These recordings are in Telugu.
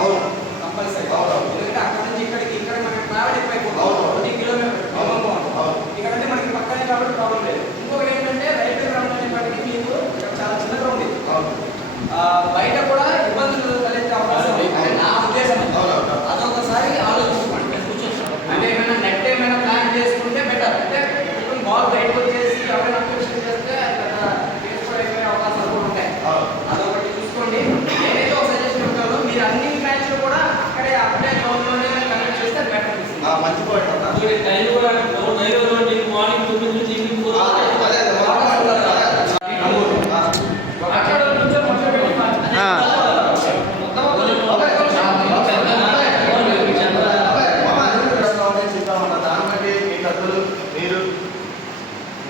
అవును కంపల్సరీ. ఎందుకంటే అక్కడ నుంచి ఇక్కడ మనకి ట్రావెల్ ఎక్కువ అయిపోతుంది. 20 కిలోమీటర్ ఇక్కడ అంటే మనకి పక్కనే కాబట్టి ప్రాబ్లం లేదు. ఇంకొకటి ఏంటంటే రైల్వే గ్రౌండ్ అనేప్పటికీ మీకు ఇక్కడ చాలా చిన్నగా ఉంది. బయట కూడా ఇబ్బందులు కలిగే అవకాశం ఉంది. నా ఉద్దేశం అదొకసారి ఆలోచించుకోండి. అంటే ఏమైనా నెట్ ఏమైనా ప్లాన్ చేసుకుంటే బెటర్. అంటే బాల్ బయటకు వచ్చేసి ఎవరైనా అబ్జెక్షన్ చేస్తే కేసు కూడా అయిపోయే అవకాశాలు కూడా ఉంటాయి. అదొకటి చూసుకోండి. నేనైతే ఒక సజెషన్ ఉంటాను, మీరు అన్ని మ్యాచ్లు కూడా అక్కడే అప్పుడే గ్రౌండ్లోనే కండక్ట్ చేస్తే బెటర్. మంచి పాయింట్. టైం కూడా మార్నింగ్ 9 నుంచి ఈవినింగ్ 4 అక్కడ నుంచి మొదలు పెట్టి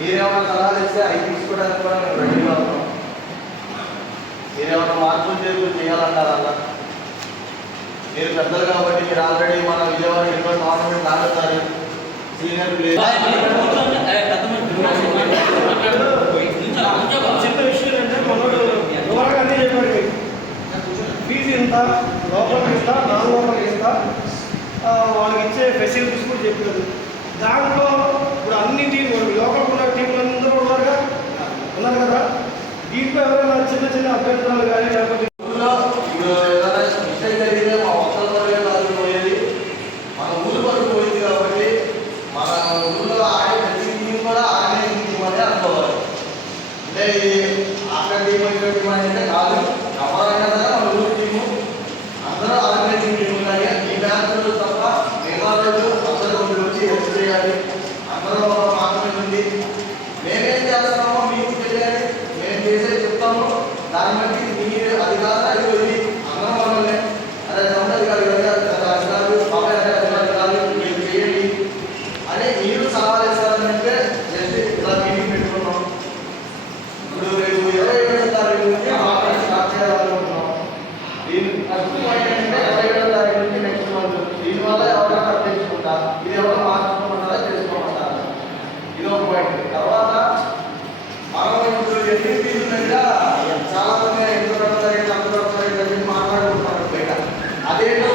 మీరేమైనా సలహాలు ఇస్తే అవి తీసుకోవడానికి కూడా మేము రెడీగా ఉన్నాం. మీరేమైనా మార్పులు చేర్పులు చేయాలంటారా? మీరు పెద్దలు కాబట్టి మీరు ఆల్రెడీ మన విజయవాడ ఎన్నో టోర్నమెంట్ ఆడుతారు. సీనియర్ చిన్న విషయం అంటే మనోడు వివరంగా అన్నీ చెప్పాడు. మీకు ఫీజు ఇంత, లోపలికి ఇస్తా, నాన్ లోపలికి ఇస్తా, వాళ్ళకి ఇచ్చే ఫెసిలిటీస్ కూడా చెప్పారు. దాంట్లో ఇప్పుడు అన్ని టీంలు లోకల్ ఉన్న టీంలందరూ ఉన్నారు కదా. దీంట్లో ఎవరైనా చిన్న చిన్న అభ్యంతరాలు కానీ లేకపోతే మిస్టేక్ జరిగితే మా ఒక్కరి వరకు పోయేది, మన ఊరు వరకు పోయింది. కాబట్టి మన ఊళ్ళో ఆడే ప్రతి టీం కూడా ఆడే టీం అనే అనుకోవాలి. అంటే అక్కడ టీం ఇక్కడ టీం అంటే కాదు, ఎవరైనా సరే మన ఊరు టీము అందరూ ఆర్గనైజింగ్ టీం ఉన్నాయి. ఈ మ్యాచ్లు తప్ప మేమాలు అందరూ వచ్చి హెల్ప్ చేయాలి. అందరూ మాత్రమే ఉంది. మేమేం చేస్తున్నామో మీకు తెలియాలి. మేము చేసేది చెప్తాము, దాన్ని బట్టి మీరు అది కాదా ఇది వెళ్ళి అందరం వాళ్ళనే అదే సొంత అధికారులు బాబాయ్ అధికారులు మీరు చేయండి అని మీరు సలహాలు ఇస్తారంటే జస్ట్ ఇలా మీటింగ్ పెట్టుకున్నాం. ఇప్పుడు రేపు 27వ తారీఖు నుంచి ఆఫీస్ స్టార్ట్ చేయాలనుకుంటున్నాం. దీని ఫస్ట్ పాయింట్ ఏంటంటే 27వ తారీఖు నుంచి నెక్స్ట్ మంత్. దీనివల్ల ఎవరైనా తెచ్చుకుంటా, ఇది ఎవరైనా మార్చుకోమంటారా చేసుకోమంటారా, ఇది ఒక పాయింట్. తర్వాత మనం ఇప్పుడు ఎన్ని ఫీజుల దగ్గర చాలా మంది ఎంత మాట్లాడుకుంటున్నారు బయట. అదేంటో